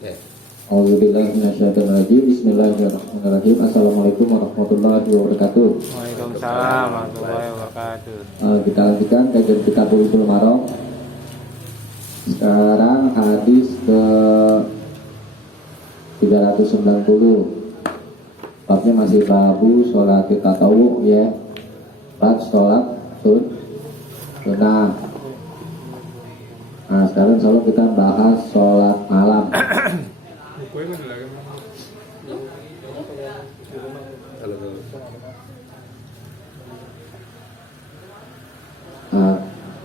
Ya. A'udzubillahi minasyaitonirrajim. Bismillahirrahmanirrahim. Assalamualaikum warahmatullahi wabarakatuh. Waalaikumsalam warahmatullahi wabarakatuh. Kita lanjutkan kajian kitab Bulughul Maram. Sekarang hadis ke 390. Babnya masih babu sholat tatawu ya. Bab sholat sunnah. Nah sekarang selalu kita bahas sholat malam.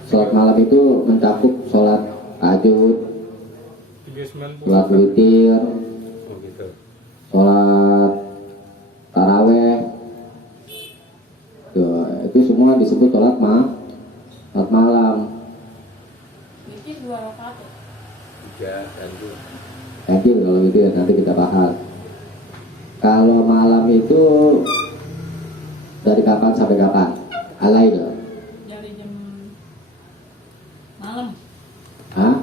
Sholat malam itu mencakup sholat tahajud, sholat witir, sholat taraweh, itu semua disebut sholat malam. Witir 2 rakaat. 3 dan 2. Nanti kalau gitu ya nanti kita bahas. Kalau malam itu dari kapan sampai kapan? Alail. Dari jam malam. Hah?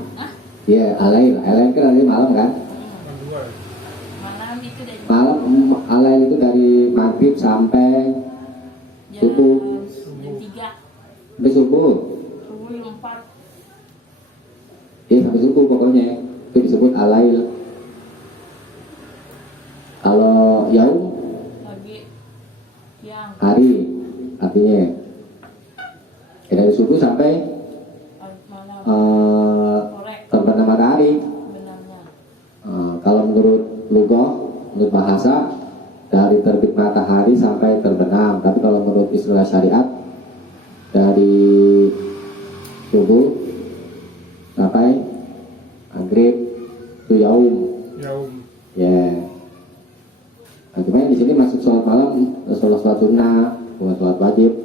Iya, alail. Alail kan dari malam kan? Malam itu dari Malam alail itu dari maghrib sampai jam subuh. jam 3. Sampai subuh. Subuh jam 4. Iya sampai subuh pokoknya. Itu disebut alail. Kalau yaum Pagi, siang, hari artinya ya, dari subuh sampai malam, sore terbenam matahari. sebenarnya. Kalau menurut lugah, menurut bahasa dari terbit matahari sampai terbenam. Tapi kalau menurut istilah syariat dari subuh sampai maghrib itu yaum. Ya. Nah, cuma di sini masuk sholat malam, sholat sunnah, bukan sholat wajib.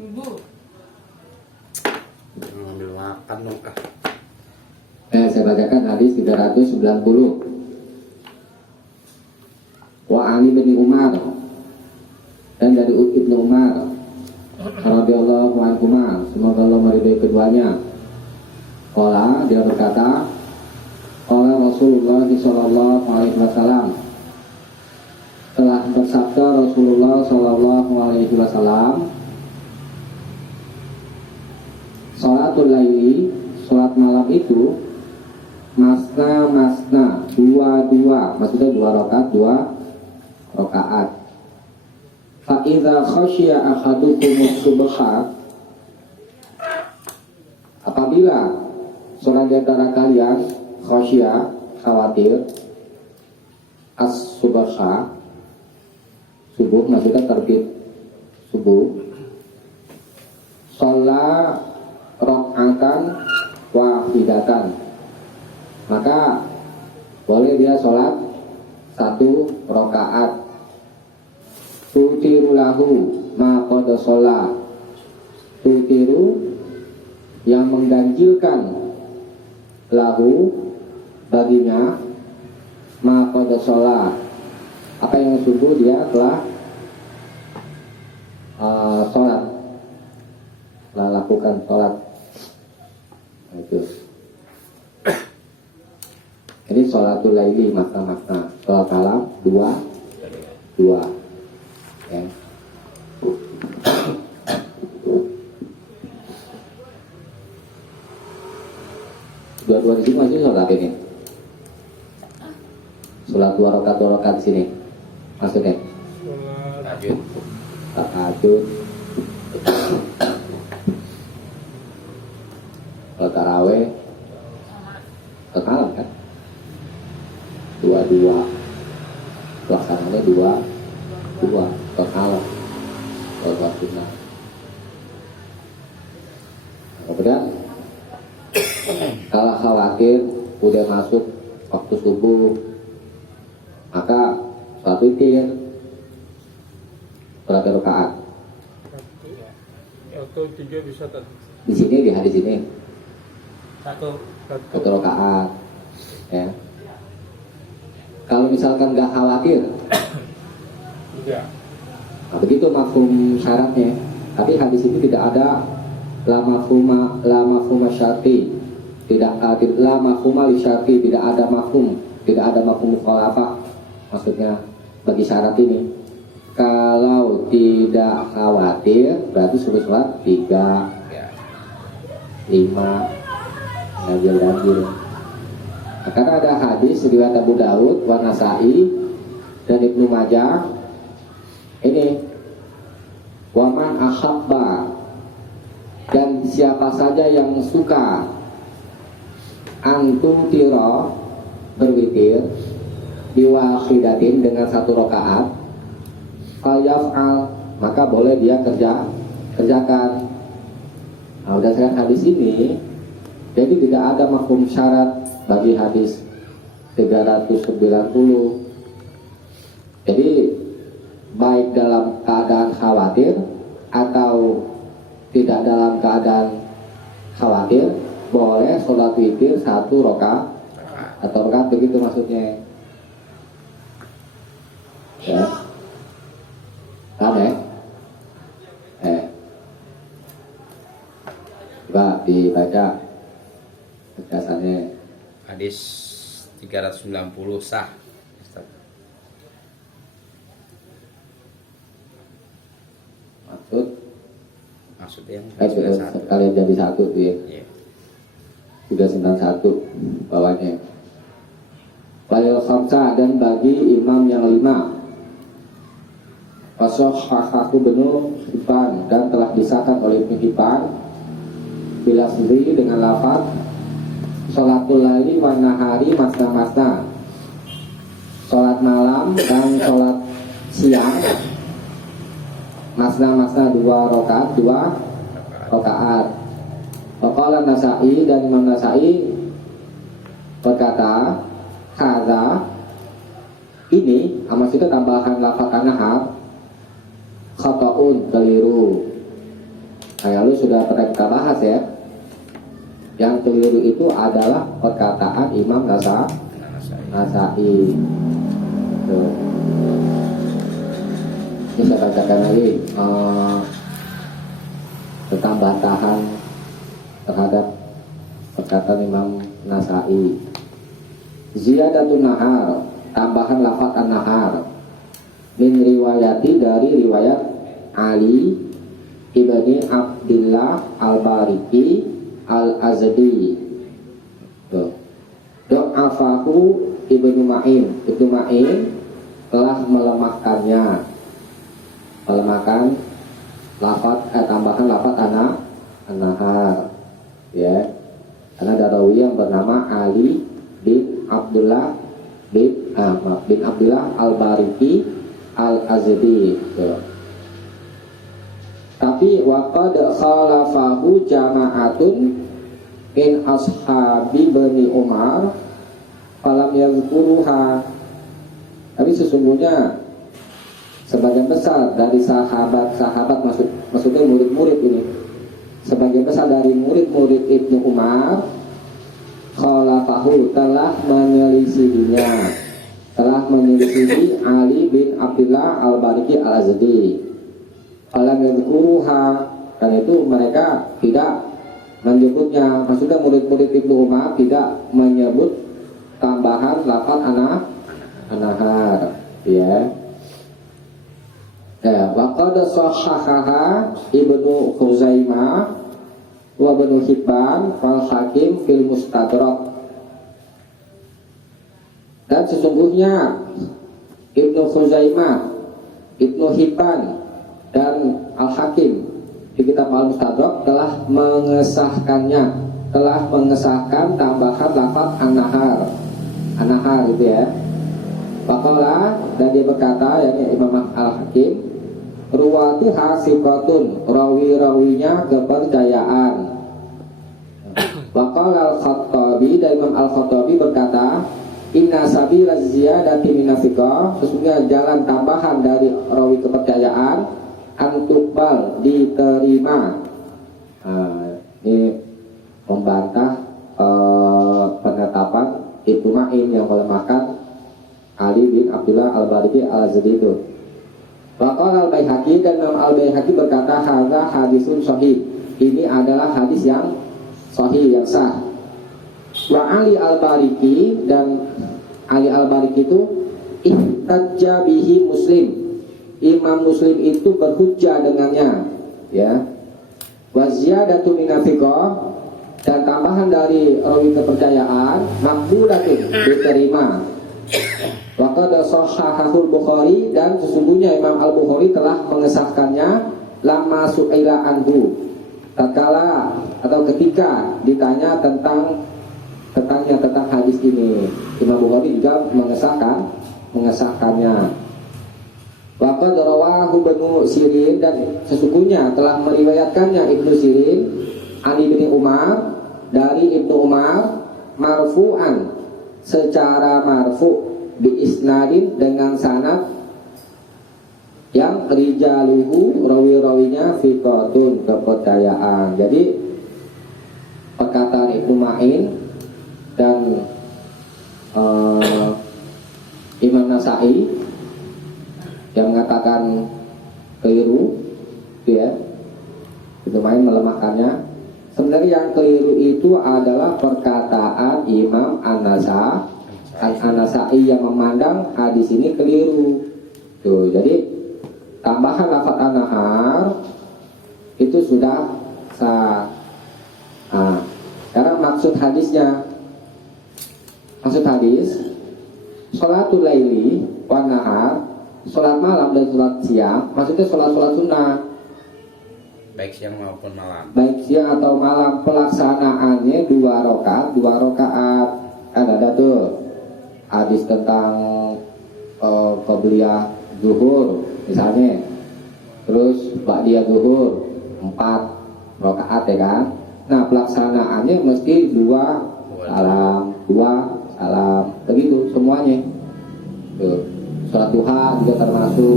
Subuh. Ngambil makan dong kah? Saya bacakan hadis 390. Wa Ali bin Umar, dan dari Ibnu Umar radhiyallahu anhuma, semoga Allah meridai keduanya. Qala, dia berkata, qala Rasulullah sallallahu alaihi wasallam, telah bersabda Rasulullah sallallahu alaihi wasallam, sholatul laili, sholat malam itu masna, dua, maksudnya 2 rakaat. Fa idza khasyiya ahadukumus subha, apabila seorang di antara kalian khasyiya, khawatir, as-subha, subuh maksudnya terbit subuh, sholat raka'atan wahidatan, maka boleh dia sholat 1 rakaat. Tutiru lahu ma qad sholat, tutiru yang mengganjilkan, lahu baginya, ma qad sholat apa yang subuh dia telah sholat, telah lakukan sholat. Nah, itu. Ini sholatul laili makna. Sholat malam 2. Ya. Dua-dua di sini maksudnya sholat ini. Sholat 2 rakaat di sini. Maksudnya tahajud, sholat taraweh, sholat malam kan, 2 pelaksananya 2 sholat malam, sholat sunnah. Kemudian kalau khawatir udah masuk waktu subuh, maka sholat witir, sholat rakaat. Atau 3 bisa tadi. Di sini di hadis ini 1 1 rakaat. Ya. Kalau misalkan nggak khawatir, nah, begitu mafhum syaratnya. Tapi hadis ini tidak ada la mafhuma syarti, tidaklah mafhum al-syarti, tidak ada mafhum mukhalafah, maksudnya bagi syarat ini. Kalau tidak khawatir berarti suruh sholat 3, 5 ganjil. Karena ada hadis riwayat Abu Daud, wa Nasa'i dan Ibnu Majah ini, waman ahabba, dan siapa saja yang suka antum tiro berwitir biwahidatin dengan 1 rakaat, fayaf'al, maka boleh dia kerjakan. Nah, berdasarkan hadis ini, jadi tidak ada mafhum syarat bagi hadis 390. Jadi baik dalam keadaan khawatir atau tidak dalam keadaan khawatir, boleh sholat witir 1 rakaat atau rakaat, begitu maksudnya. Ya, aneh. Coba dibaca penjelasannya. Hadis 390 sah. Maksudnya sudah sekalian jadi satu tuh ya. Iya. Sudah 91 bawahnya. Walil khamsah, dan bagi imam yang 5. Wasahhahu Ibnu Hibban, dan telah disahkan oleh Ibnu Hibban bila sendiri dengan lafaz sholatul laili wan nahari masna-masna, sholat malam dan sholat siang masna-masna 2 rakaat. Waqala Nasa'i, dan Imam Nasa'i berkata, hadza, ini maksudnya tambahan lafaz an-nahar, khata'un, keliru. Kayak lu sudah pernah kita bahas ya. Yang keliru itu adalah perkataan Imam Nasa'i. Tuh. Ini saya bacakan lagi tentang bantahan terhadap perkataan Imam Nasa'i. Ziyadatun nahar, tambahan lafaz an-nahar, min riwayati, dari riwayat Ali ibni Abdillah al-Bariki al-Azdi. Do'afahu Ibnu Ma'in telah melemahkan lafaz tambahan lafaz an-nahar ya, karena ada rawi yang bernama Ali bin Abdullah bin Abdullah al-Bariki al-Azdi. Tapi waqad khalafahu jama'atun min ashabi Bani Umar falam yazkuruha. Tapi sesungguhnya sebagian besar dari sahabat-sahabat, maksudnya murid-murid ini, sebagian besar dari murid-murid Ibnu Umar khalafahu, telah menyelisihinya, telah menyelisihi Ali bin Abdullah al-Bariki al-Azdi. Falam yadhkuruha, dan itu mereka tidak menyebutnya, maksudnya murid-murid Ibnu Umar tidak menyebut tambahan lafaz an-nahar ya. Wa qad shahhaha Ibnu Khuzaimah wa Ibnu Hibban wal Hakim fil Mustadrak. Dan sesungguhnya Ibnu Khuzaimah, Ibnu Hibban dan Al-Hakim di kitab Al-Mustadrak telah mengesahkan tambahan lafaz an-nahar gitu ya. Faqala, dan dia berkata, yakni Imam Al-Hakim, ruwatu hasibatun, rawi-rawinya kepercayaan. Waqala Al-Khattabi, dan Imam Al-Khattabi berkata, inna sabila ziyadati minafiqah, sesungguhnya jalan tambahan dari rawi kepercayaan, antukbal, diterima. Ini membantah penetapan Ibnu Ma'in yang melemahkan Ali bin Abdullah al-Bariki al-Azdi itu. Waqala al-Baihaqi, dan Imam al-Baihaqi berkata, hadza hadisun sahih, ini adalah hadis yang sahih, yang sah. Wa Ali Al-Bariki, dan Ali Al-Bariki itu ihtajja bihi Muslim, Imam Muslim itu berhujjah dengannya, ya. Wa ziyadatu minafiqah, dan tambahan dari rawi kepercayaan makbulatun, diterima. Wa qad shahhahul Bukhari, dan sesungguhnya Imam Al-Bukhari telah mengesahkannya lama su'ila anhu, tatkala atau ketika ditanya tentang hadis ini. Imam Bukhari juga mengesahkannya. Wa qad rawahu Ibnu Sirin, dan sesungguhnya telah meriwayatkannya Ibnu Sirin Ali bin Umar, dari Ibnu Umar marfu'an, secara marfu' bi isnadin, dengan sanad yang rijaluhu, rawi-rawinya fiqatun, kepercayaan. Jadi perkataan Ibnu Ma'in dan Imam Nasai yang mengatakan keliru, ya, Ibnu Ma'in melemahkannya. Sebenarnya yang keliru itu adalah perkataan Imam An-Nasai yang memandang hadis ini keliru. Tuh, jadi tambahan lafaz an-nahar itu sudah sah. Nah, sekarang maksud hadisnya. Maksud hadis, sholatul laili wan nahar, sholat malam dan sholat siang, maksudnya sholat sunnah, baik siang maupun malam. baik siang atau malam. Pelaksanaannya 2 rakaat. Kan ada tuh hadis tentang qabliyah zuhur misalnya, terus ba'diyah zuhur 4 rakaat, ya kan. Nah, pelaksanaannya mesti 2 salam, 2 salam, begitu semuanya. Tuh, sholat duha juga termasuk.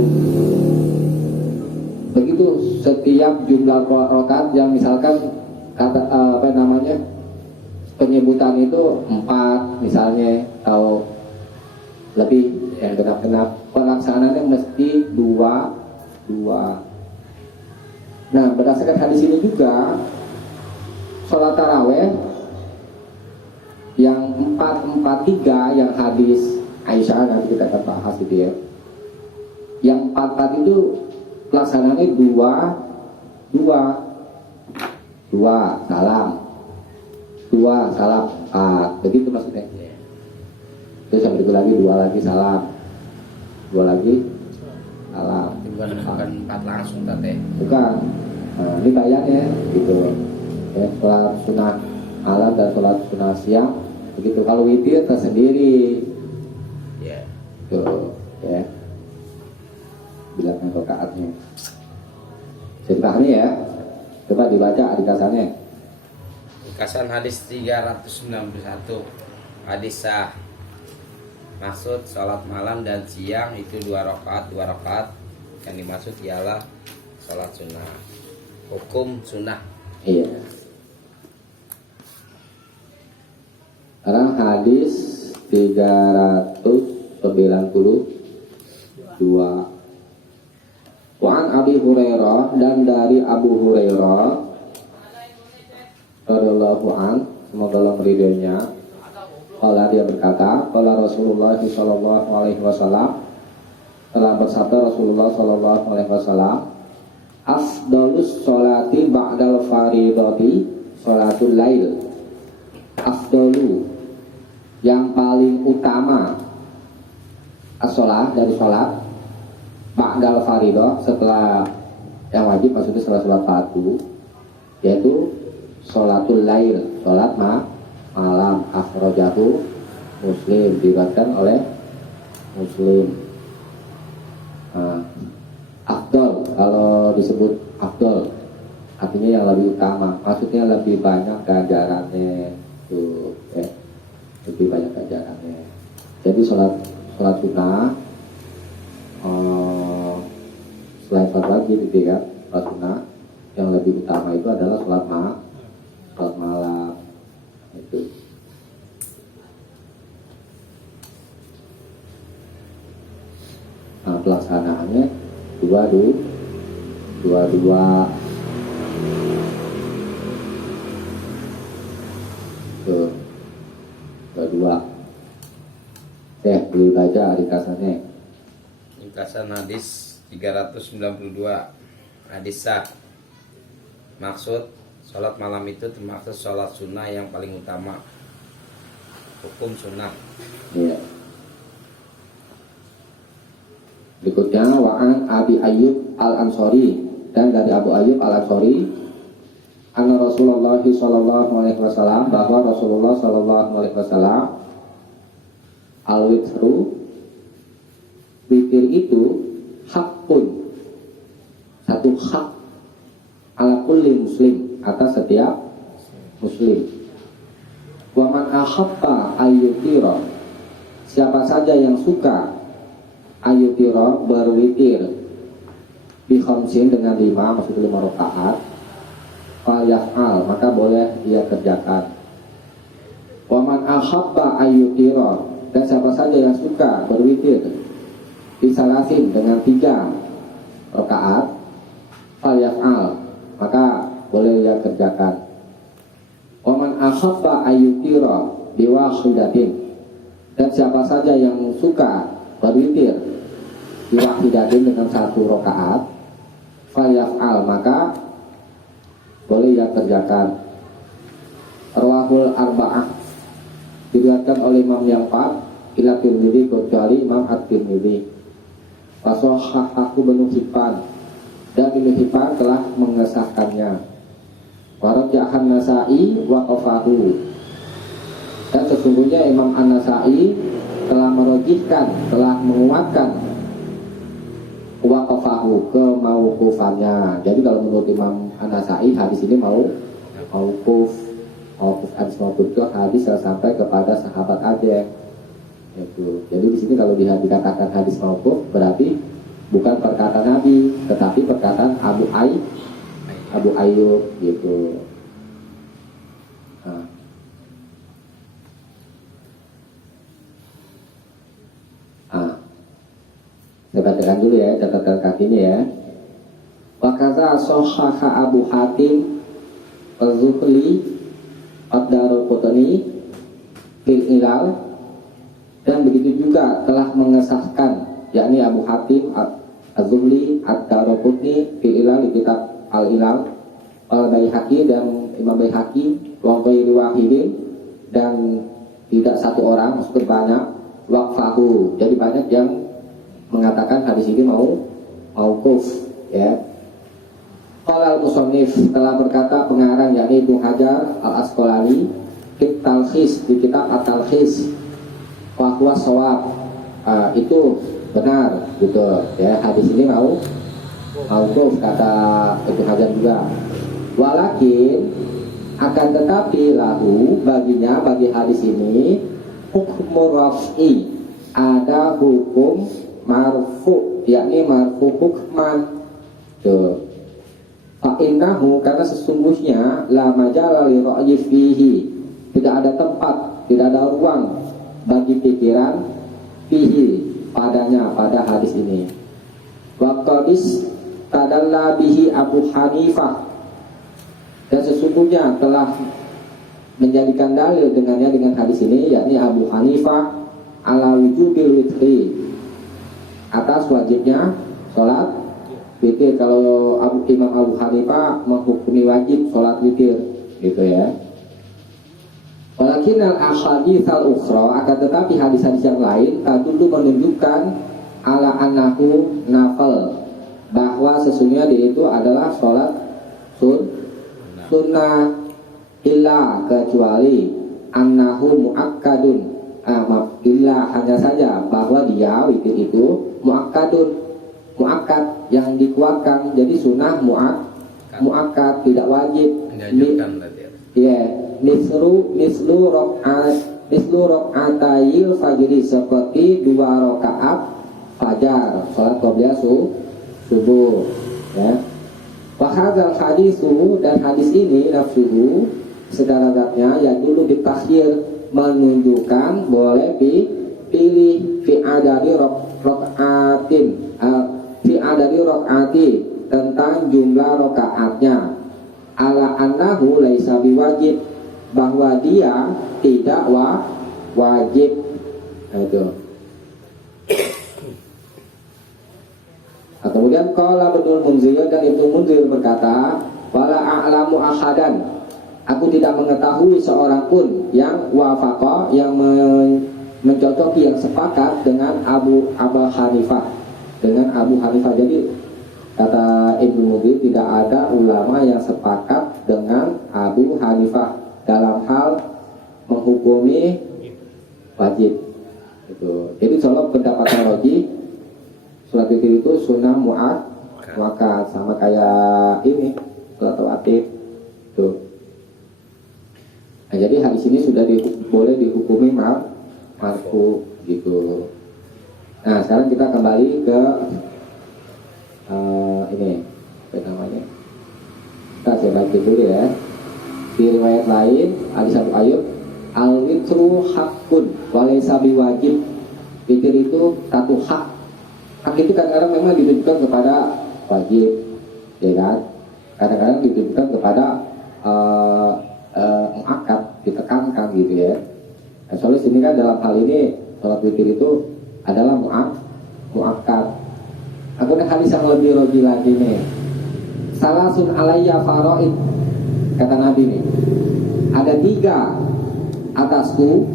Begitu setiap jumlah rakaat yang misalkan penyebutan itu 4 misalnya, atau lebih yang genap-genap, pelaksanaannya mesti 2. Nah, berdasarkan hadis ini juga sholat taraweh yang 4-4-3, yang hadis Aisyah, nanti kita akan bahas itu ya. Yang 4-4 itu pelaksanaannya 2 salam, 2 salam, 4, begitu maksudnya. Terus yang berikut lagi 2 lagi salam, 2 lagi salam. Bukan 4 langsung tante. Bukan. Nah, ini bayarnya gitu. Ya, sholat sunnah malam dan sholat sunnah siang begitu. Kalau witir tersendiri, Ya. tuh, ya, bilangnya rakaatnya. Jadi pahami ya. Coba dibaca adikasannya. Ringkasan hadis 391. Hadis sah. Maksud sholat malam dan siang itu 2 rakaat. Yang dimaksud ialah sholat sunnah. Hukum sunnah. Iya. Sekarang hadis 392. Wa'an Abi Hurairah, dan dari Abu Hurairah radhiyallahu an, semoga Allah meridainya, qala, dia berkata, qala Rasulullah sallallahu alaihi wasallam, telah bersabda Rasulullah sallallahu alaihi wasallam, afdalus sholati ba'dal faridati sholatul lail. Afdalu, yang paling utama, as-sholat, dari sholat, ba'dal faridah, setelah yang wajib, maksudnya setelah sholat fardu, yaitu sholatul lail, sholat malam. Akhrajahu Muslim, diriwayatkan oleh Muslim. Afdal, kalau disebut afdal artinya yang lebih utama, maksudnya lebih banyak ganjarannya tuh, ya. Lebih banyak ganjarannya. Jadi sholat sunnah, selain sholat wajib gitu ya, sholat sunnah yang lebih utama itu adalah sholat malam itu. Nah, pelaksanaannya 2 tuh. boleh baca ringkasannya. Ringkasan hadis 392. Hadis sah. Maksud sholat malam itu termaksud sholat sunnah yang paling utama. Hukum sunnah. Ya. Berikutnya wa'an Abi Ayyub Al-Ansori, dan dari Abu Ayyub Al-Ansori, anna Rasulullah sallallahu alaihi wasallam, bahwa Rasulullah sallallahu alaihi wasallam, al-witru, witir itu hakun, satu hak, ala kulli muslim, atas setiap muslim. Wa man ahabba ayyutira, siapa saja yang suka ayyutira, berwitir bi khamsin, dengan 5, maksudnya 5 rakaat, fal yaf'al, maka boleh ia kerjakan. Wa man ahabba ayyutira, dan siapa saja yang suka berwitir bi salasin, dengan 3 rakaat, fal yaf'al, maka boleh ia kerjakan. Wa man ahabba ayyutira bi wahidatin, dan siapa saja yang suka berwitir bi wahidatin, dengan 1 rakaat, fal yaf'al, maka boleh ia kerjakan. Rawahul arba'ah, diriwayatkan oleh Imam yang 4, ila Tirmidzi, kecuali Imam At-Tirmidzi. Washahahu Ibnu Hibban, dan Ibnu Hibban telah mengesahkannya. Warajahan Nasai wa qafahu, dan sesungguhnya Imam An-Nasai telah merojihkan, telah menguatkan waqafahu, kemauqufannya. Jadi kalau menurut Imam An-Nasai, hadis ini mauquf hadis mauquf itu hadis yang sampai kepada sahabat aja. Itu. Jadi di sini kalau dikatakan hadis mauquf, berarti bukan perkataan Nabi, tetapi perkataan Abu Ayyub gitu. Saya bacakan dulu ya catatan kakinya ya. Wa kaza sahhaha Abu Hatim Az-Zuhli Ad-Darqutni fil Ilal, dan begitu juga telah mengesahkan, yakni Abu Hatim Az-Zuhli Ad-Darqutni fil Ilal, di kitab Al-Ilal, Al-Baihaqi, dan Imam Baihaqi, wa ghairu wahidin, dan tidak satu orang, maksudnya banyak, waqfahu, jadi banyak yang mengatakan hadis ini mauquf ya. Qala al-musannif, telah berkata pengarang, yakni Ibnu Hajar Al-Asqalani, di kitab At-Talkhis, wa huwa shawab, itu benar gitu ya, hadis ini mauquf kata Ibnu Hajar juga. Walakin, akan tetapi, lahu, baginya, bagi hadis ini, hukmur raf'i, ada hukum marfu, yakni marfu hukman. Tuh. Fa'innahu, karena sesungguhnya la majala li ra'yi fihi, tidak ada tempat, tidak ada ruang bagi pikiran fihi, padanya, pada hadis ini. Wa qadis tadalla bihi Abu Hanifah, dan sesungguhnya telah menjadikan dalil dengannya, dengan hadis ini, yakni Abu Hanifah, ala wujubil witri, atas wajibnya sholat witir. Kalau Imam Abu Hanifah menghukumi wajib sholat witir gitu ya. Walakin al-ahadits al-ukhra, akan tetapi hadis-hadis yang lain tentu menunjukkan ala annahu nafal, bahwa sesungguhnya dia itu adalah sholat sunnah, illa, kecuali annahu muakkadun, illa, hanya saja bahwa dia witir itu muakkad, yang dikuatkan. Jadi sunnah muakkad, tidak wajib. Ya, mislu rakaatayil fajri, seperti 2 rakaat fajar, salat qobliyah subuh ya. Wa hadzal hadisu, dan hadis ini nafsuhu, segala zatnya, yang dulu ditakhir, menunjukkan boleh dipilih fi adadi rakaatin, fi adadi rakaati, tentang jumlah rakaatnya, ala annahu laisa biwajib, bahwa dia tidak wajib. Nah, itu qala Ibnu Munzir, dan Ibnu Munzir berkata, wala a'lamu ahadan, aku tidak mengetahui seorang pun yang wafaqa, yang mencocoki, yang sepakat dengan Abu Hanifah, dengan Abu Hanifah. Jadi kata Ibnu Munzir, tidak ada ulama yang sepakat dengan Abu Hanifah dalam hal menghukumi wajib. Itu. Jadi soal pendapat Raji, sholat witir itu sunnah muakkad, sama kayak ini sholat rawatib. Tuh. Nah, jadi hadis ini sudah boleh dihukumi marfu gitu. Nah, sekarang kita kembali ke ini apa namanya? Kita saya baca dulu ya. Di riwayat lain, hadis Abu Ayyub, al-witru haqqun wa laysa biwajib. Witir itu satu hak. Hak itu kadang-kadang memang ditujukan kepada wajib, ya kan? Kadang-kadang ditujukan kepada muakkad, ditekankan gitu ya. Nah, soalnya sini kan dalam hal ini sholat witir itu adalah muakkad. Kemudian hadis yang lebih roji lagi nih, salasun alayya faraid, kata Nabi nih, ada 3 atasku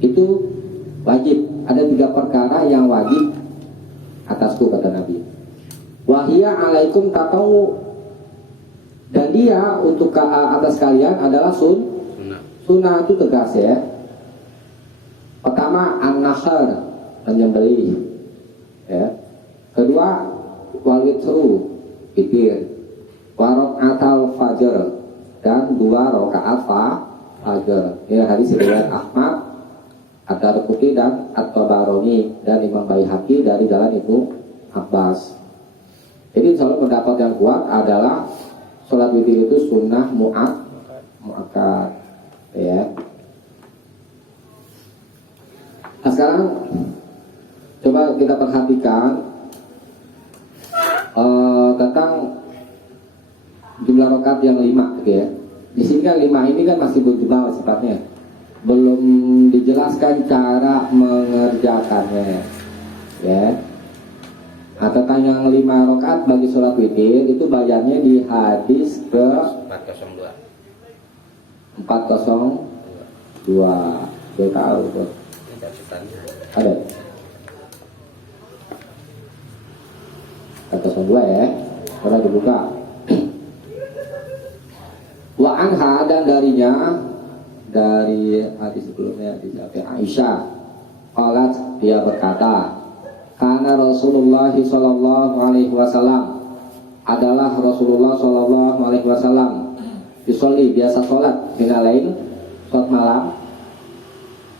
itu wajib, ada 3 perkara yang wajib atasku, kata Nabi. Wahia alaikum tatawu, dan dia untuk atas kalian adalah sunnah itu tegas ya. Pertama an-nahar, menyembelih ya. Kedua wal-witru, witir, wa raka'atal fajr, dan 2 rakaat fajar. Ini hadis riwayat Ahmad, Ad-Darqutni dan At-Tabarani, dan Imam Baihaqi dari jalan Ibnu Abbas. Jadi selalu pendapat yang kuat adalah sholat witir itu sunnah muakkad ya. Nah, sekarang coba kita perhatikan tentang jumlah rakaat yang 5 gitu ya. Di sini kan 5 ini kan masih berjumlah sifatnya, belum dijelaskan cara mengerjakannya ya. Nah, tentang yang 5 rakaat bagi sholat witir itu bayarnya di hadis ke 402. Saya tahu tuh. Ada 402 ya. Kalau dibuka. Wa anha, dan darinya, dari hadis sebelumnya, hadis Aisyah, qalat, dia berkata, karena Rasulullah sallallahu alaihi wasallam, adalah Rasulullah sallallahu alaihi wasallam, yusolli, biasa sholat, minalain, sholat malam,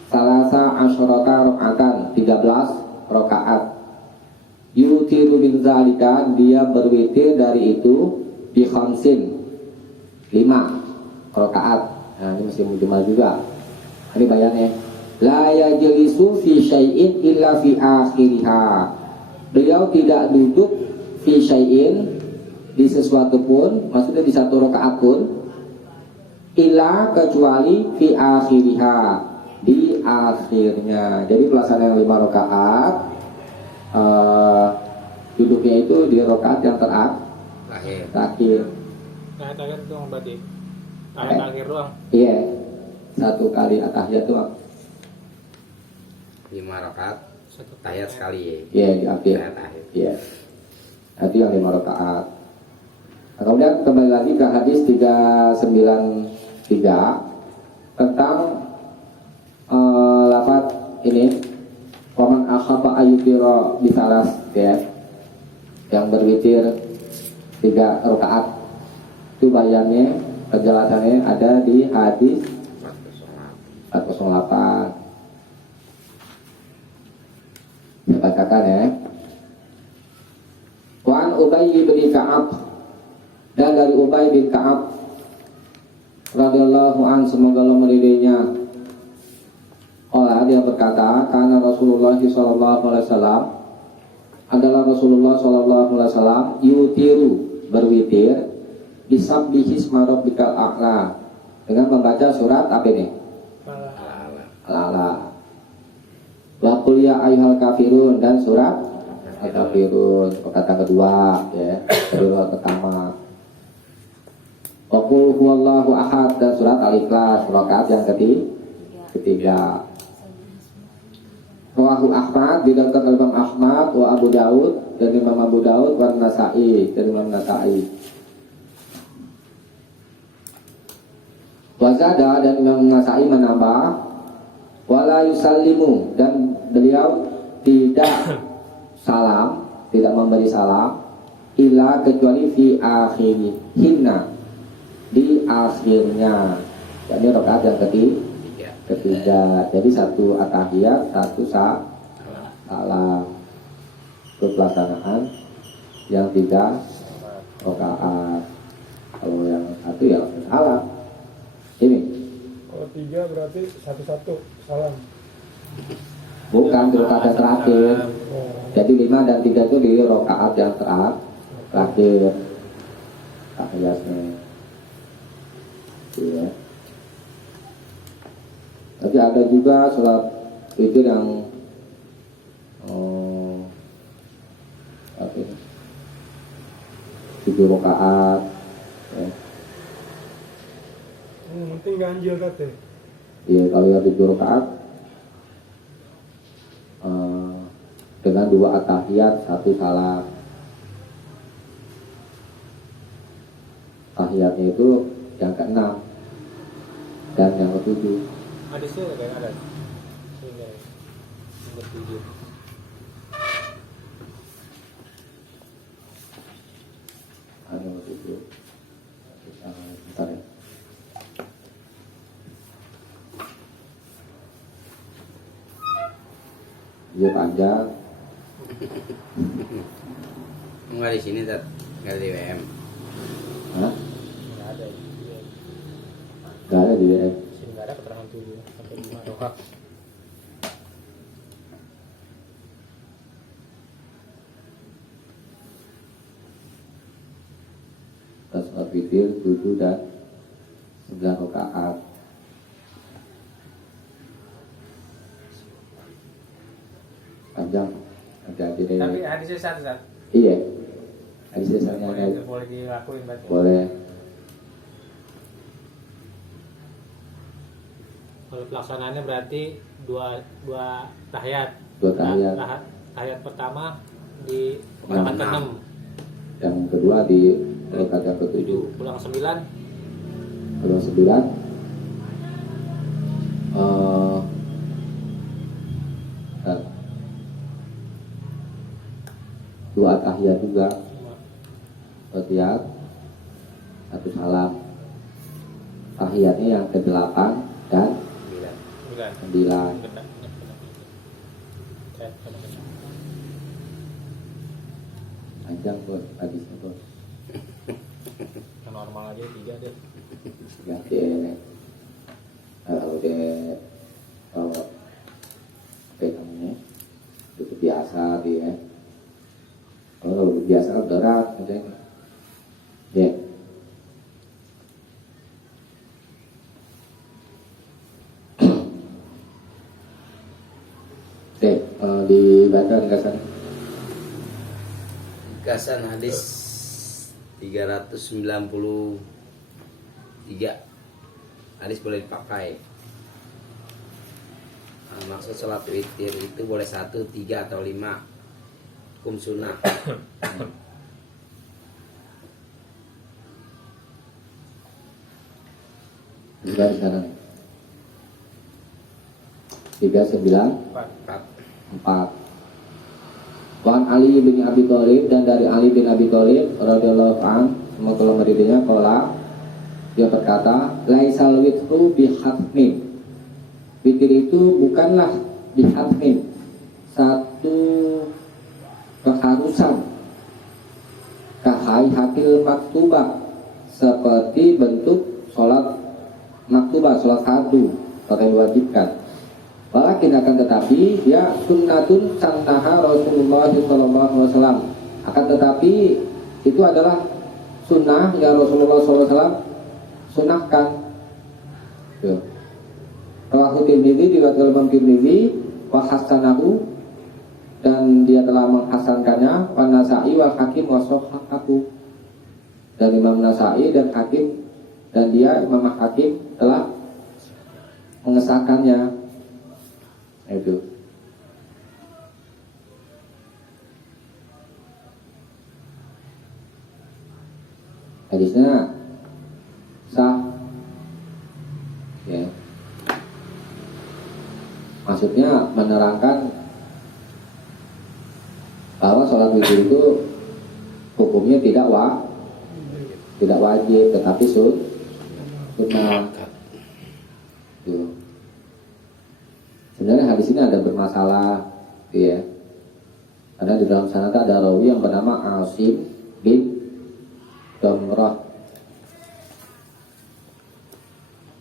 salasa asyarata rakaatan, 13 rakaat, yutiru bin zalika, dia berwitir dari itu, bi khamsin, 5 rakaat. Nah, ini mesti mujmal juga. Ini bayannya, la yajlisu fi syai'in illa fi akhiriha, beliau tidak duduk fi syai'in, di sesuatu pun, maksudnya di satu rakaat pun, illa, kecuali fi akhiriha, di akhirnya. Jadi pelaksanaan 5 rakaat, duduknya itu di rakaat yang terakhir. Nah, terakhir doang berarti. Terakhir doang. Iya, 1 kali atahiyat doang. 5 rakaat, tahiyat sekali ya. Iya, di akhir. Iya. Nanti yang 5 rakaat. Nah, kemudian kembali lagi ke hadis 393 tentang lafaz ini, waman akhaba ayyutira bisalas ya, yang berwitir 3 rakaat. Itu bayannya, penjelasannya ada di hadis 408. Saya bacakan ya. Wan Ubay bin Ka'ab, dan dari Ubay bin Ka'ab radhiyallahu an, semoga Allah meridainya, dia berkata, karena Rasulullah sallallahu alaihi wasallam, adalah Rasulullah sallallahu alaihi wasallam, yutiru, berwitir, bisabbihi isma rabbikal a'la, dengan membaca surat apa ini? Al-A'la. Wa qul ya ayyuhal kafirun, dan surat Al-Kafirun rakaat kedua ya, dari rakaat pertama. Wa qul huwallahu ahad dan surat Al-Ikhlas rakaat yang ketiga. Rawahu Ahmad diriwayatkan oleh Imam Ahmad wa Abu Daud dan Imam Abu Daud wa Nasa'i dan Imam Nasa'i. Wazada dan Imam Nasa'i menambah wala yusallimu dan beliau tidak salam, tidak memberi salam illa kecuali fi akhirihinna, di akhirnya. Jadi rakaat yang ketiga. Jadi satu atahiyat, satu salam. Itu pelaksanaan yang 3 rakaat. Kalau yang satu ya salam. Ini. Kalau 3 berarti satu-satu salam. Bukan di rakaat yang terakhir. Jadi 5 dan 3 itu di rakaat yang terakhir. Tahiyatnya. Iya. Tapi ada juga sholat itu yang 7 rakaat. Ya. Penting ganjil tadi. Iya, kalau yang 7 rakaat dengan 2 atahiyat, 1 salam. Tahiyatnya itu yang ke-6 dan yang ke-7. Hadisnya kayak ada. Sehingga nomor 7. Ada yang ke-7. Bentar ya. Dia panjang. Enggak di sini tat, enggak di WM. Hah? Enggak ada. Gak ada di WM. Sini enggak ada keterangan 7 sampai 5 rakaat. Sholat witir 7 dan 9 rakaat. Panjang. Hati-hati deh. Tapi hadisnya satu-satu. Iya. Hadisnya Boleh dilakuin berarti. boleh. Kalau pelaksanaannya berarti dua tahiyat. 2 tahiyat. Tahiyat pertama di Yang rakaat ke-6, Yang kedua di rakaat yang ke-7. pulang 9, Kedua 9. Dua tahiyat juga. Tahiyat, 1 salam. Tahiyatnya yang ke-8 dan 9. Panjang bos, hadisnya bos. Yang normal aja 3 deh. Ya deh. Udah kalau namanya itu biasa dia. Kalau biasa kan berat katanya. Ya. Dibaca ringkasan. Ringkasan hadis 393. Hadis boleh dipakai. Maksud sholat witir itu boleh 1, 3 atau 5. Hukum sunnah. Juga di sana. 394. Wan Ali bin Abi Thalib dan dari Ali bin Abi Thalib radhiyallahu an, semoga Allah meridainya, qala, dia berkata, laisal witru bihatmin. Witir itu bukanlah bihatmin, satu keharusan, kahaihatil maktubah, seperti bentuk sholat maktubah, sholat fardu atau yang diwajibkan. Walakin akan tetapi dia sunnatun sannaha Rasulullah SAW. Akan tetapi itu adalah sunnah yang Rasulullah SAW sunnahkan. Rawahu Tirmidzi, diriwayatkan Imam Tirmidzi, wa hasanahu, dan dia telah menghasankannya, wa Nasa'i wal Hakim wa Sohahahu, dan Imam Nasa'i dan Hakim dan dia Imam Hakim telah mengesahkannya. Itu hadisnya sah ya. Maksudnya menerangkan bahwa sholat witir itu hukumnya tidak wajib tetapi sunnah. Tuh. Sebenarnya hadis ini ada bermasalah, ya. Karena di dalam sanad ada rawi yang bernama Asim bin Damrah.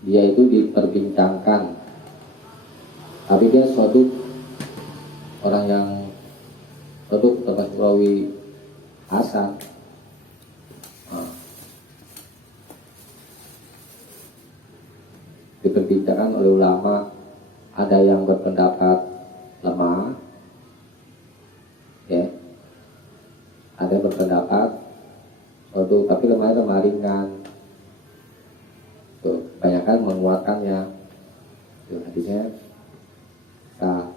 Dia itu diperbincangkan, tapi dia suatu orang yang termasuk rawi hasan. Diperbincangkan oleh ulama, ada yang berpendapat lemah, ya, ada yang berpendapat tapi lemah ringan. Tuh, kebanyakan menguatkannya. Tuh, hadisnya sah.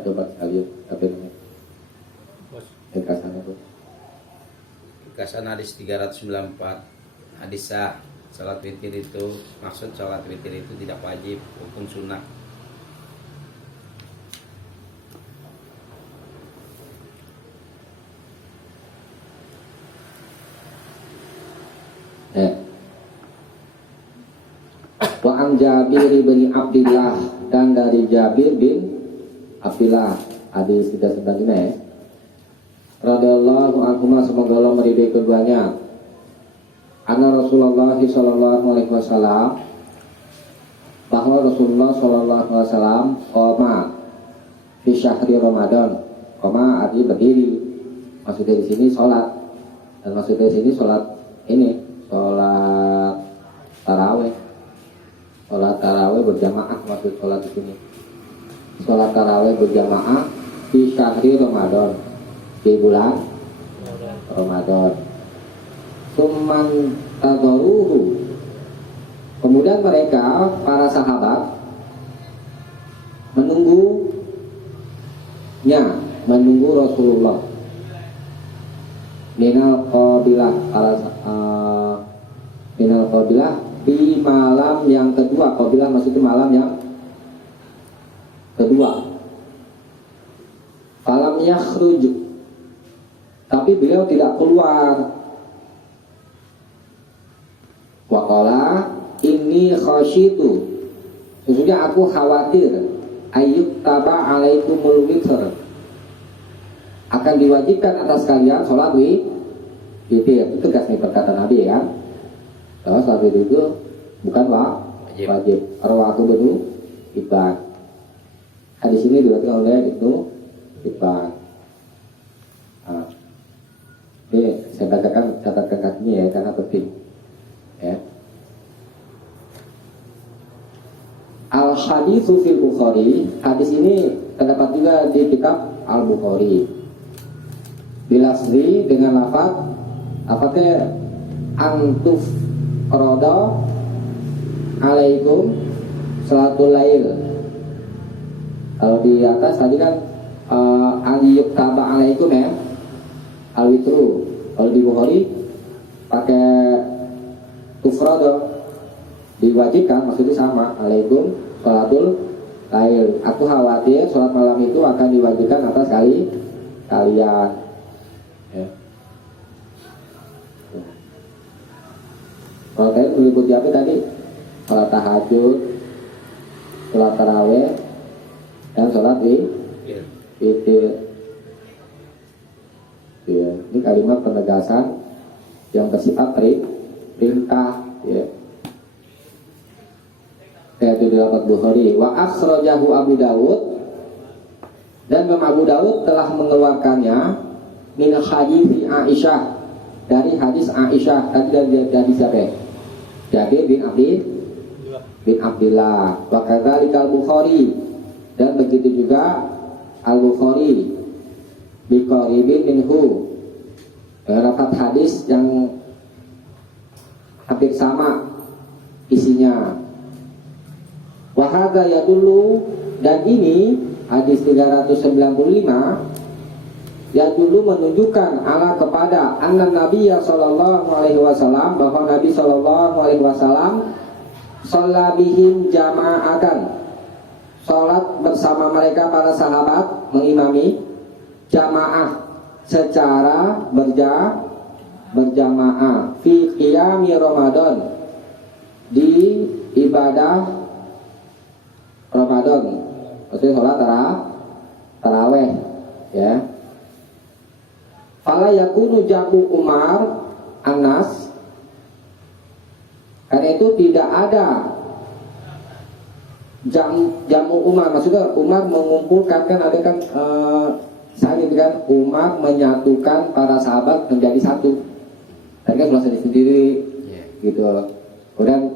Coba sekalian apa ini? Ringkasannya tuh. Ringkasan hadis 394. Hadis sah. Salat witir itu, maksud salat witir itu tidak wajib, hukum sunnah. Wa an Jabir bin Abdillah, dan dari Jabir bin Abdillah, hadis 395 ya. Radhiyallahu anhu, semoga Allah meridai keduanya. Anna Rasulullah sallallahu alaihi wasallam, bahwa Rasulullah sallallahu alaihi wasallam qoma fi syahri Ramadan. Qoma artinya berdiri. Maksudnya di sini salat. Dan maksudnya di sini salat ini, salat tarawih. Salat tarawih berjamaah, maksud salat di sini. Salat tarawih berjamaah di syahri Ramadan, di bulan Ramadan. Summan tadaruhu, kemudian mereka para sahabat menunggu Rasulullah minal qabilah, minal qabilah, di malam yang kedua. Qabilah maksudnya malam yang kedua. Falam yakhruj, tapi beliau tidak keluar. Waqala inni khasyitu, sesungguhnya aku khawatir, ayyuk taba alaikumul witr, akan diwajibkan atas kalian sholat witir. Itu tegas nih perkataan Nabi, ya kan? Bahwa sholat witir itu bukan wajib. Rawahu Ibnu Hibban. Hadis ini diriwayatkan oleh Ibnu Hibban. Ini saya bacakan, catatkan kakinya ya, karena penting. Ya. Al-haditsu fil Bukhari, hadis ini terdapat juga di kitab Al-Bukhari. Bilafzi, dengan lafaz antuf roda alaikum salatul lail. Kalau di atas tadi kan al-yuk taba alaikum ya, al-witru. Kalau di Bukhari pakai tufrado, diwajibkan, maksudnya sama, alaikum sholatul lail. Aku khawatir sholat malam itu akan diwajibkan atas kalian. Ya. Sholat lail meliputi apa tadi? Sholat tahajud, sholat tarawih, dan sholat witir. Ya. Ini kalimat penegasan yang bersifat perintah, ya. Yaitu dalam Bukhari. Wa akhrajahu Abu Dawud, dan Imam Abu Dawud telah mengeluarkannya min hadits Aisyah, dari hadis Aisyah. Tadi dari siapa? Jabir bin Abdillah. Wa kadzalikal Bukhari, Dan begitu juga Al-Bukhari biqaribin minhu, dapat hadis yang hampir sama isinya. Wahada ya dulu, dan ini hadis 395 ya dulu menunjukkan ala kepada anna Nabi sallallahu alaihi wasallam, bahwa Nabi sallallahu alaihi wasallam shalla bihim jama'atan, salat bersama mereka para sahabat, mengimami jamaah secara berjamaah fi qiyami Ramadan, di ibadah Ramadan, maksudnya sholat taraweh ya. Fala yakunu jamu Umar Anas, karena itu tidak ada jamu Umar, maksudnya Umar mengumpulkan, kan ada kan saya gitu kan, Umar menyatukan para sahabat menjadi satu. Tadi kan sudah sendiri gitu, kemudian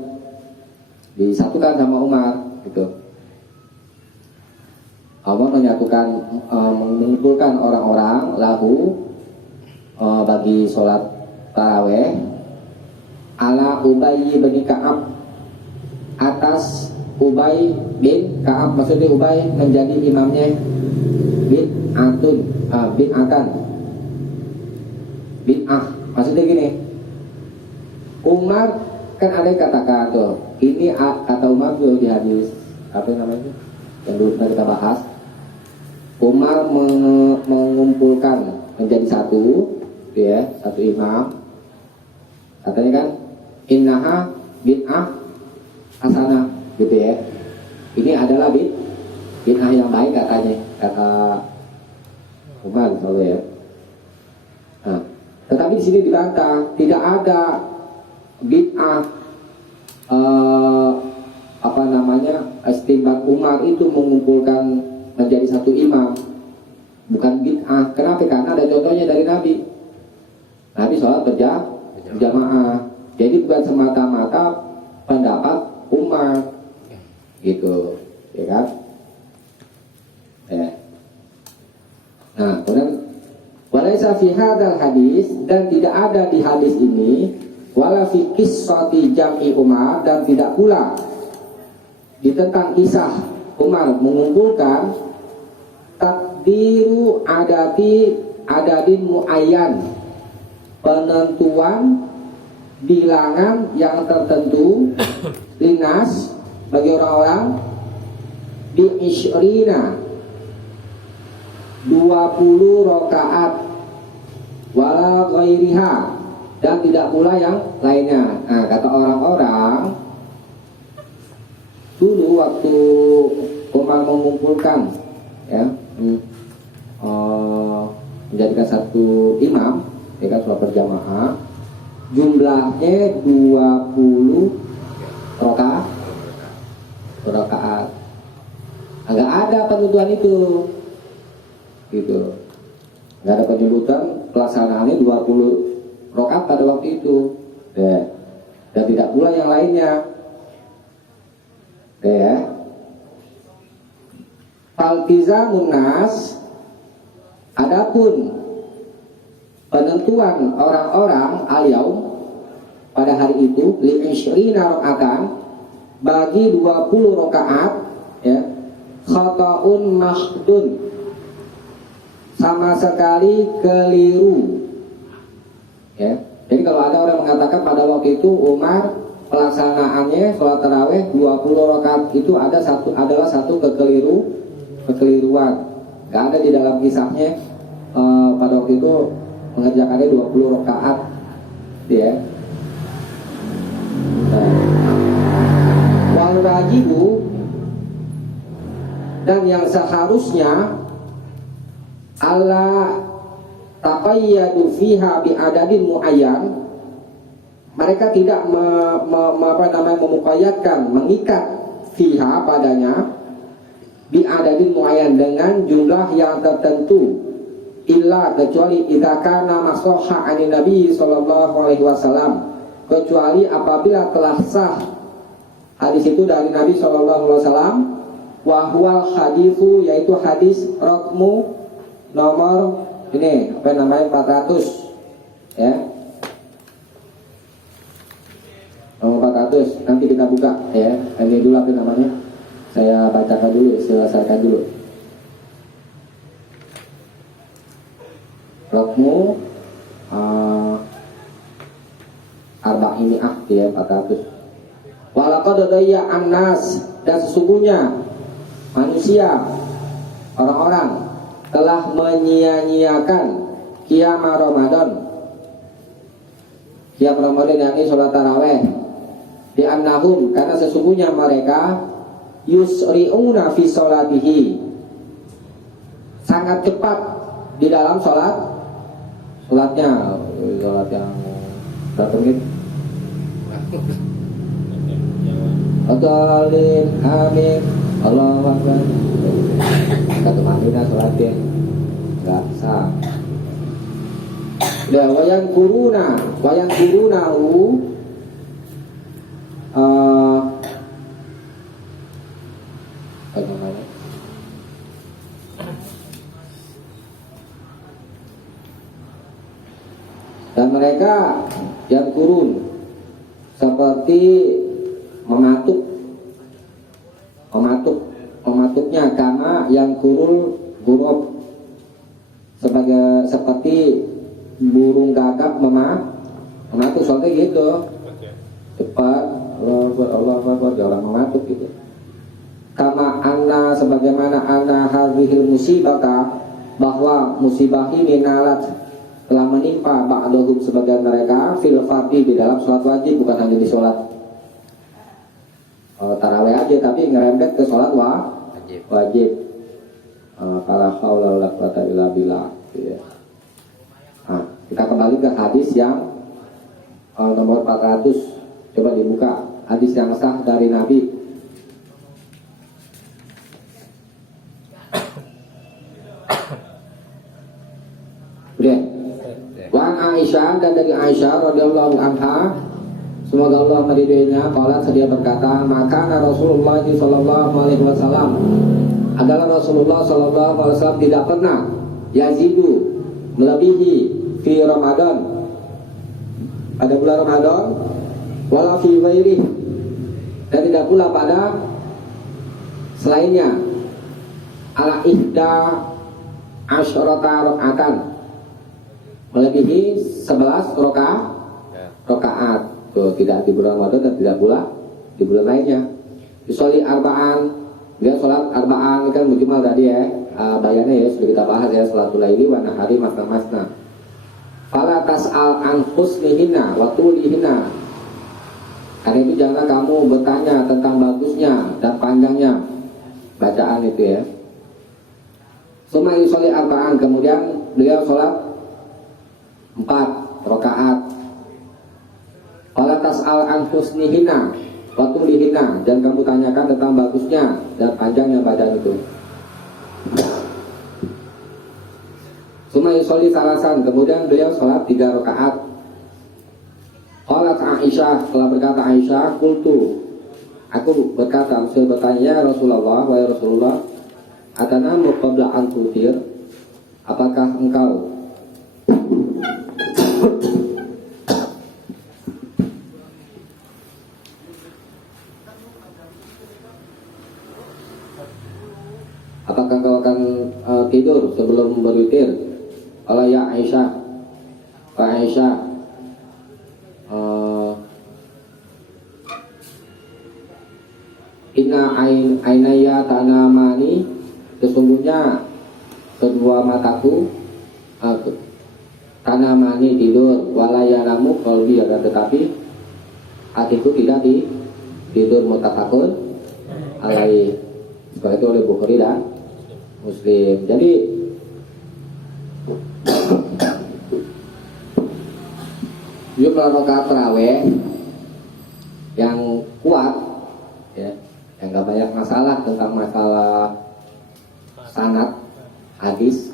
disatukan sama Umar gitu. Allah menyatukan, mengumpulkan orang-orang lahu bagi sholat taraweh ala Ubay bin Ka'ab, atas Ubay bin Ka'ab, maksudnya Ubay menjadi imamnya bid'ah, maksudnya gini, Umar kan ada yang katakan tuh, ini kata Umar tuh di hadis apa namanya yang dulu kita bahas, Umar mengumpulkan menjadi satu, ya, satu imam. Katanya kan, innaha bid'ah hasanah, gitu ya. Ini adalah bid'ah yang baik katanya, kata Umar, ya. Nah, tetapi di sini dibantah, tidak ada bid'ah istimbat Umar itu mengumpulkan menjadi satu imam, bukan bid'ah. Kenapa? Karena ada contohnya dari Nabi. Nabi sholat berjamaah. Jadi bukan semata-mata pendapat Umar, gitu, ya kan? Nah, kemudian walaisa fi hadzal hadis, dan tidak ada di hadis ini, wala fi qissati jam'i Umar, dan tidak pula di tentang kisah Umar mengumpulkan takdiru adadin muayyan, penentuan bilangan yang tertentu linas bagi orang-orang, bi isyrina 20 rakaat wala ghairiha, dan tidak pula yang lainnya. Nah, kata orang-orang dulu waktu Umar mengumpulkan, ya, menjadikan satu imam, ya kan, sholat berjamaah, jumlahnya 20 rakaat. Enggak ada penentuan itu, gitu. Enggak ada penyebutan pelaksanaannya 20 rakaat pada waktu itu, ya. Dan tidak pula yang lainnya, ya. Faltizamun nas, adapun penentuan orang-orang al-yaum pada hari itu, li'ishrina rakaatan, bagi 20 rakaat, ya, khata'un mahdun, sama sekali keliru, ya. Jadi kalau ada orang mengatakan pada waktu itu Umar pelaksanaannya sholat taraweh 20 rakaat, itu adalah satu kekeliruan. Gak ada di dalam kisahnya pada waktu itu mengerjakannya 20 rakaat, ya. Wal wajibu, dan yang seharusnya Allah taqayyadu fiha bi adadin muayyan, mereka tidak memuqayyadkan, mengikat fiha padanya bi adadin muayyan, dengan jumlah yang tertentu, illa, kecuali idza kana masahha anin nabi sallallahu alaihi wasallam, kecuali apabila telah sah hadis itu dari Nabi sallallahu alaihi wasallam, Wahwal hadisu, yaitu hadis rokmu nomor ini apa namanya 400 ya, nomor 400. Nanti kita buka ya, ini dulu apa namanya, saya bacakan dulu, selesaikan dulu. Rokmu arba'ini ya 400. Walaqad daya annas, dan sesungguhnya manusia, orang-orang telah menyia-nyiakan qiyam Ramadan. Qiyam Ramadan yakni sholat taraweh. Di annahum, karena sesungguhnya mereka yusri'una fi sholatihi, sangat cepat di dalam sholatnya. Sholat yang berapa menit? Adalin, amin, Allahu Akbar. Satu mantina sholatnya nggak sah. Ya, wayang kuruna apa namanya? Dan mereka yang kurun seperti mematuknya, karena yang kurul buruk seperti burung gagak mematuk, soalnya gitu cepat Allah jalan mematuk gitu. Kama anna, sebagaimana anna hadhil musibata, bahwa musibah ini nalat, telah menimpa ba'dahum sebagian mereka fil fardhi, di dalam sholat wajib, bukan hanya di sholat tarawih aja, tapi ngerembet ke sholat wajib. Kala haula wala quwata illa billah. Nah, kita kembali ke hadis yang nomor 400. Coba dibuka hadis yang sah dari Nabi. Udah. Wan Aisyah, dan dari Aisyah radhiyallahu anha, semoga Allah meridainya, qalat, dia berkata, maka Rasulullah sallallahu alaihi wasallam, adalah Rasulullah sallallahu alaihi wasallam tidak pernah yazidu, melebihi fi Ramadan, pada bulan Ramadan, wala fi ghairi, dan tidak pula pada selainnya, ala ihda asyrata rakaatan, melebihi 11 rakaat. Tuh, tidak di bulan Ramadan dan tidak pula di bulan lainnya. Disoli arba'an, dia sholat arba'an kan mujmal tadi ya, bayannya ya sudah kita bahas ya, sholatul laili wa nahari masna. Fala tas'al an husnihina wa tulihina, karena itu jangan kamu bertanya tentang bagusnya dan panjangnya bacaan itu ya. Suma yusoli arba'an, kemudian beliau sholat 4 rakaat. Fala tas'al an husnihina wa tulihina, dan kamu tanyakan tentang bagusnya dan panjangnya bacaan itu. Suma yusoli salasan, kemudian beliau sholat 3 rakaat. Qalat Aisyah, telah berkata Aisyah, qultu, aku berkata, saya bertanya, ya Rasulullah, wahai Rasulullah, atanamu qabla an tutir, apakah engkau akan tidur sebelum berwitir? Kalau ya Aisyah, Pak Aisyah, inna ainaya tanamani, sesungguhnya kedua mataku tanamani tidur, walayanamu qalbi, akan tetapi hatiku tidak tidur, mutakakun alai, seperti itu oleh Bukhari dan Muslim. Jadi jumlah rakaat tarawih yang kuat ya, yang gak banyak masalah tentang masalah sanad hadis,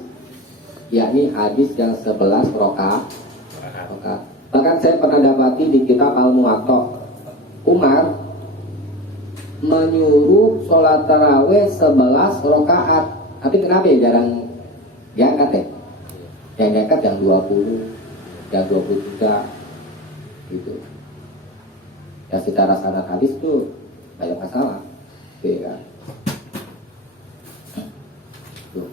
yakni hadis yang 11 rakaat. Bahkan saya pernah dapati di kitab Al-Muwatta, Umar menyuruh sholat taraweh 11 rakaat. Tapi kenapa ya jarang diangkat ya? Yang diangkat yang 20, yang 23 gitu. Ya secara sanad hadis tuh banyak masalah, gitu kan? Tuh.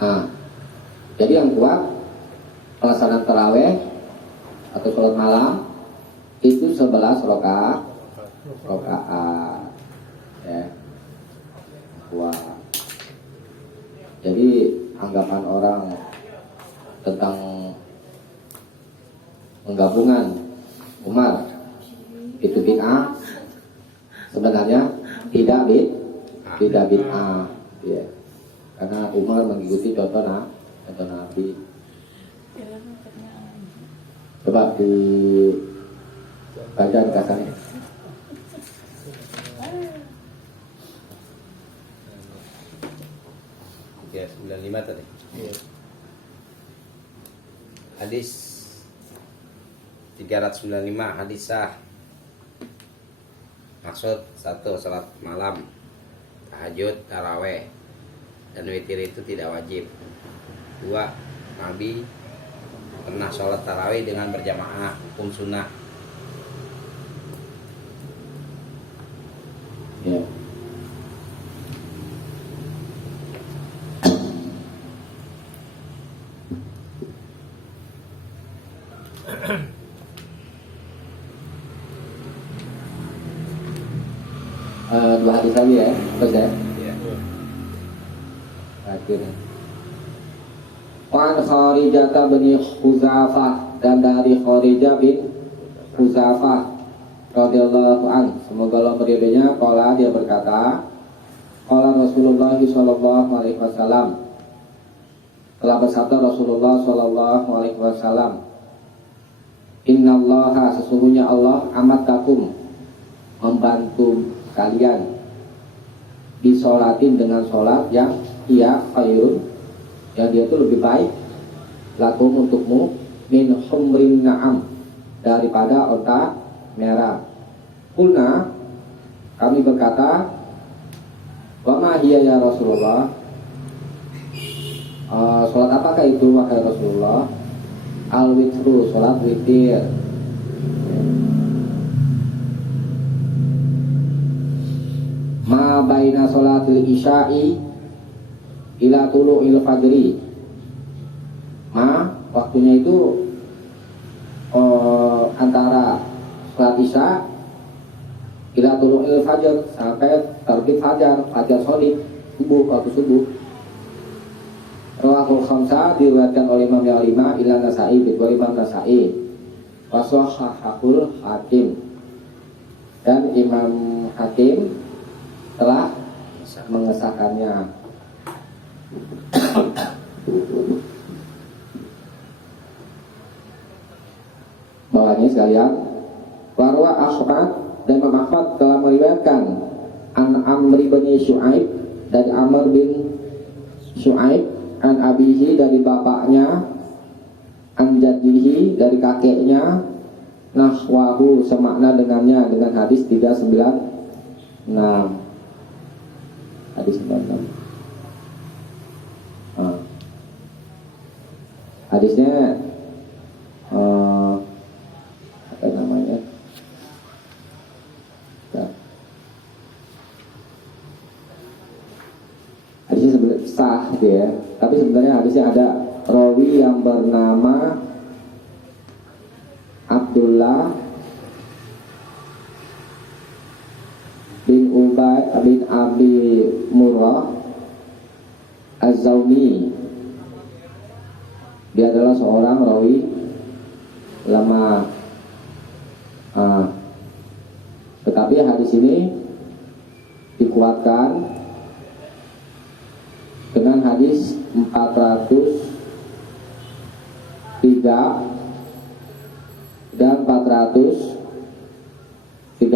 Nah, jadi yang kuat pelaksanaan taraweh atau sholat malam itu 11 rakaat, ya. Kuat. Jadi anggapan orang tentang penggabungan Umar itu bid'ah sebenarnya tidak bid'ah, ya. Karena Umar mengikuti contoh Nabi. Coba di baca kasarnya. Ya, 95 tadi. Iya. Hadis 395 hadis sah. Maksud 1 salat malam, tahajud, taraweh dan witir itu tidak wajib. 2 Nabi pernah sholat tarawih dengan berjamaah, hukum sunnah. Ya. Dua hadis lagi ya, terus ya. Ya. Akhirnya. Wan Kharijah bin Huzafah, dan dari Kharijah bin Huzafah radhiyallahu an, semoga Allah meridhoinya, qala dia berkata, qala Rasulullah sallallahu alaihi wasallam, telah bersabda Rasulullah sallallahu alaihi wasallam, innallaha, sesungguhnya Allah, amatakum, membantu kalian disolatin dengan solat yang ia khairun, yang dia itu lebih baik, lakum untukmu, min humrin na'am, daripada onta merah. Kulna, kami berkata, wa ma hiya ya Rasulullah, solat apakah itu wahai Rasulullah? Al witru, solat witir. Ma baina sholatil isya'i ila tulu'il fajri. Ma, waktunya itu antara sholat isya ila tulu'il fajr, sampai terbit fajar sodik, subuh, waktu subuh. Rawahul khamsah, diriwayatkan oleh Imam yang 5 ila Nasa'i, kecuali Imam Nasa'i. Wa shahhahul Hakim, dan Imam Hakim telah mengesahkannya. Bawahnya sekalian, Warwa Ahmad, dan Imam Ahmad telah meriwayatkan an Amr bin Syu'aib, dari Amr bin Syu'aib, an abihi, dari bapaknya, an jaddihi, dari kakeknya, nahwahu, semakna dengannya, dengan hadis 396. Hadis 96. Hadisnya apa namanya? Ya. Hadisnya sebenarnya sah ya, tapi sebenarnya hadisnya ada rawi yang bernama Abdullah bin Ubay bin Abi Murrah Az-Zawni. Dia adalah seorang rawi lemah. Tetapi hadis ini dikuatkan dengan hadis 403 dan 413.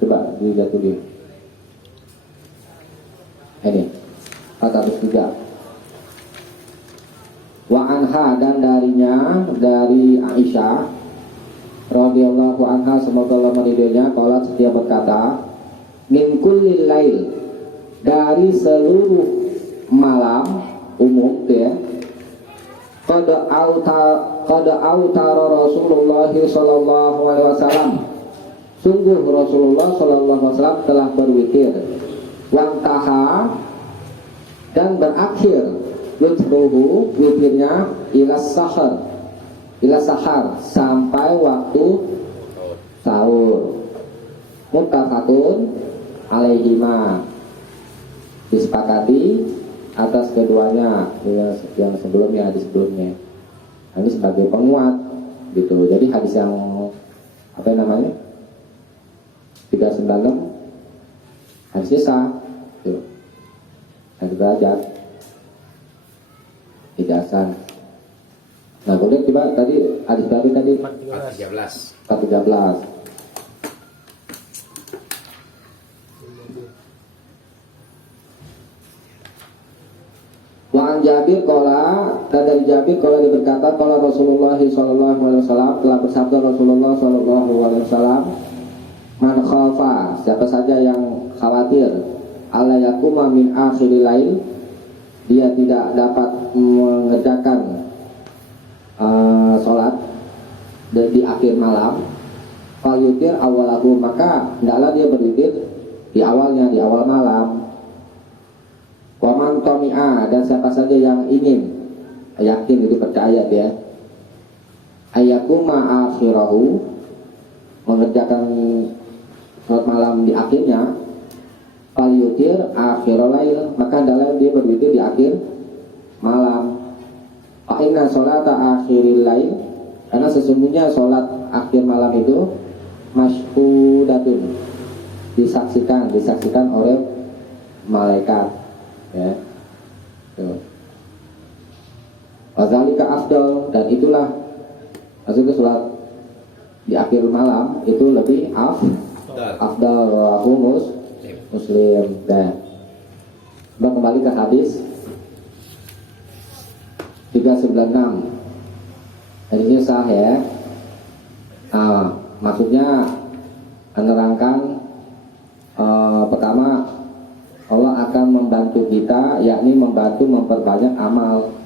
Coba dilihat dulu. Ini 403. Wa anha, dan darinya, dari Aisyah radhiyallahu anha, semoga Allah meridhoinya, qalat dia berkata, min kullil lail, dari seluruh malam umum ya, qad autara Rasulullah sallallahu alaihi wasallam, sungguh Rasulullah sallallahu alaihi wasallam telah berwitir, wantaha, dan berakhir witruhu, witirnya, ila sahar, sampai waktu sahur. Muttafaqun alaihima, disepakati atas keduanya, yang sebelumnya, hadis sebelumnya. Ini sebagai penguat gitu. Jadi hadis yang apa namanya 396 hadisnya sah gitu. Hadis derajat ijazah. Nah, kemudian coba tadi hadis berapa tadi? 413. 413. Wa an Jabir qala, dan dari Jabir qala dia berkata, qala Rasulullah sallallahu alaihi wasallam, telah bersabda Rasulullah sallallahu alaihi wasallam, man khafa, siapa saja yang khawatir, alla yakuma min akhiril lail, dia tidak dapat mengerjakan sholat di akhir malam, fal yutir awalahu, maka hendaklah dia berwitir di awalnya, di awal malam. Waman tomi'a, dan siapa saja yang ingin, yakin itu percaya dia, ayakuma akhirahu, mengerjakan sholat malam di akhirnya, fal yutir akhirul lail, maka hendaklah dia berwitir di akhir malam. Fa inna sholata akhiril lail, karena sesungguhnya sholat akhir malam itu masyhudatun, disaksikan oleh malaikat ya. Wazalika afdal, dan itulah maksudnya sholat di akhir malam itu lebih afdal, rawahu Muslim. Dan kembali ke hadis 396, hadisnya sah ya. Maksudnya menerangkan pertama, Allah akan membantu kita, yakni membantu memperbanyak amal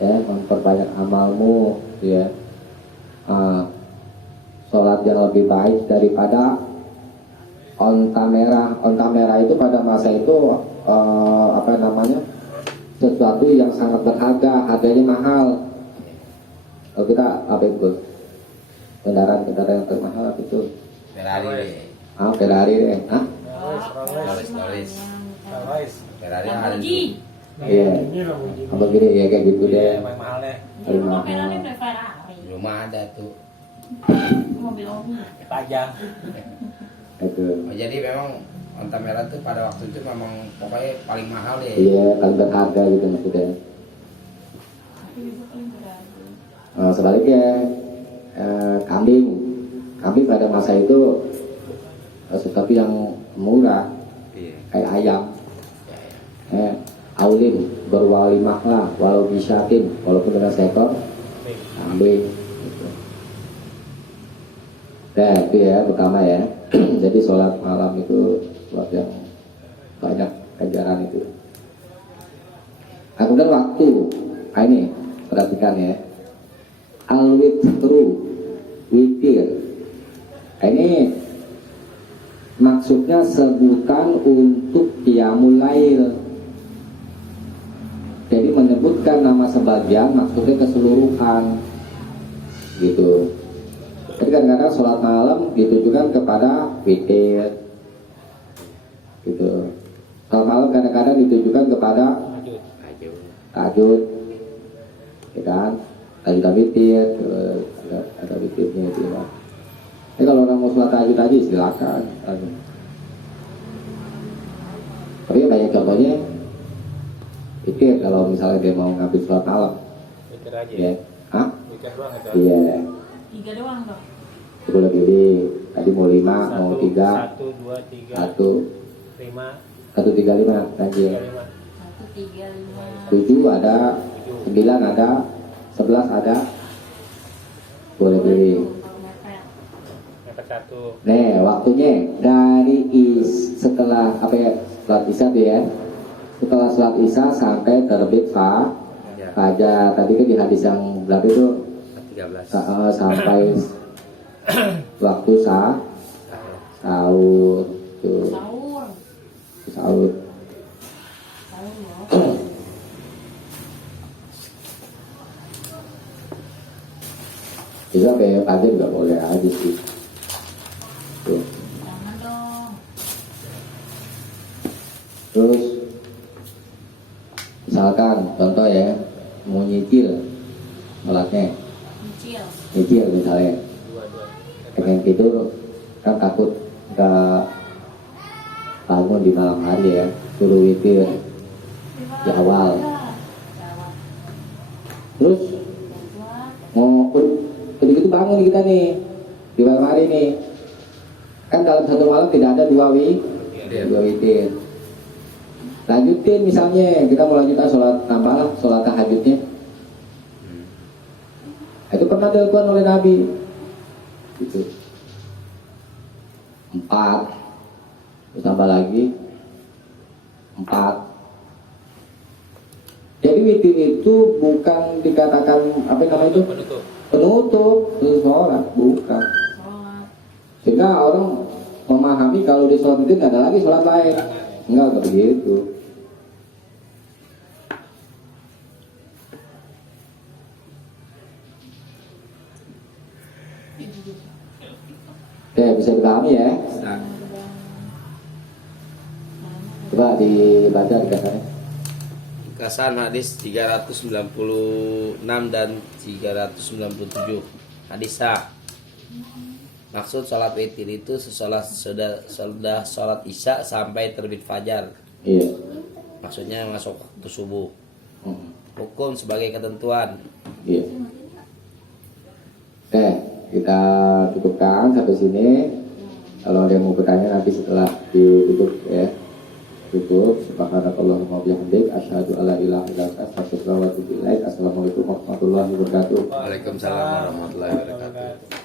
ya, memperbanyak amalmu ya. Sholat yang lebih baik daripada onta merah. Onta merah itu pada masa itu apa namanya, sesuatu yang sangat berharga, harganya mahal. Kalau kita apa itu, kendaraan yang termahal itu Ferrari. Ferrari deh. Ferrari ada tuh. Iya. Apa gini ya, kayak gitu deh. mahal deh. Paling Rumah mahal. Ferrari udah Ferrari. Rumah ada tuh. Mobil Omi. Pajang. Itu. Oh, jadi memang onta merah tuh pada waktu itu memang pokoknya paling mahal deh. Iya, paling berharga gitu maksudnya. Tapi itu paling berharga. Sebaliknya kambing pada masa itu sesuatu yang murah, Iya. kayak ayam. Ya, ya. Aulin berwalimah lah, walau bisyakin, walaupun dengan seekor kambing gitu. Nah, itu ya pertama ya. Jadi sholat malam itu sholat yang banyak ajaran itu. Kemudian waktu, ini perhatikan ya, al-witru, witir. Ini maksudnya sebutan untuk qiyamul lail. Jadi menyebutkan nama sebagian, maksudnya keseluruhan gitu. Jadi kadang-kadang sholat malam ditujukan kepada witir gitu. Sholat malam kadang-kadang ditujukan kepada tahajud, ya kan? Tahajud witir, ada witirnya gitu ya. Jadi kalau orang mau sholat tahajud aja silakan. Tapi banyak contohnya witir kalau misalnya dia mau ngambil sholat malam. Mikir aja. Ya, hah? Mikir doang aja. Iya. 3 doang dong. Itu lebih. Tadi mau 5, mau 3. 1, 2, 3, 1, 5, 135 lanjut. 3, 5. 1, 3, 5. 7 ada, 9 ada, 11 ada. Boleh pilih. satu. Nih, waktunya dari setelah apa ya, sholat isya tuh ya. Setelah sholat isya sampai terbit Ya, fajar. Tadi kan di hadis yang berapa itu 13. sampai waktu sahur tuh. Sahur. Sahur. Sahur loh. Bisa kayak fajar juga boleh aja sih. Tuh. Jangan dong. Terus misalkan contoh ya, mau nyicil sholatnya, Kecil. nyicil misalnya Dua. pengen tidur kan takut nggak bangun di malam hari ya, suruh witir di awal. Terus mau udah gitu bangun kita nih di malam hari nih, kan dalam satu malam tidak ada dua witir. Lanjutin misalnya kita mau lanjutkan sholat tambah sholat tahajudnya. Itu pernah dilakukan oleh Nabi. Gitu. 4. Terus tambah lagi 4. Jadi witir itu bukan dikatakan apa namanya itu Penutup. penutup terus sholat, bukan. Sholat. Sehingga orang memahami kalau di sholat itu nggak ada lagi sholat lain. Enggak begitu. Oke, bisa dipahami ya. Nah, Coba dibaca dikatakan. Ringkasan hadis 396 dan 397. Hadis A. Maksud sholat witir itu sudah sholat isya sampai terbit fajar. Iya. Maksudnya masuk waktu subuh. Hmm. Hukum sebagai ketentuan. Iya. Oke, kita cukupkan sampai sini. Kalau ada yang mau bertanya nanti setelah ditutup ya. Tutup. Subhanakallahumma bihamdik asyhadu alla ilaha illa anta astaghfiruka wa atubu ilaik. Assalamualaikum warahmatullahi wabarakatuh. Waalaikumsalam warahmatullahi wabarakatuh.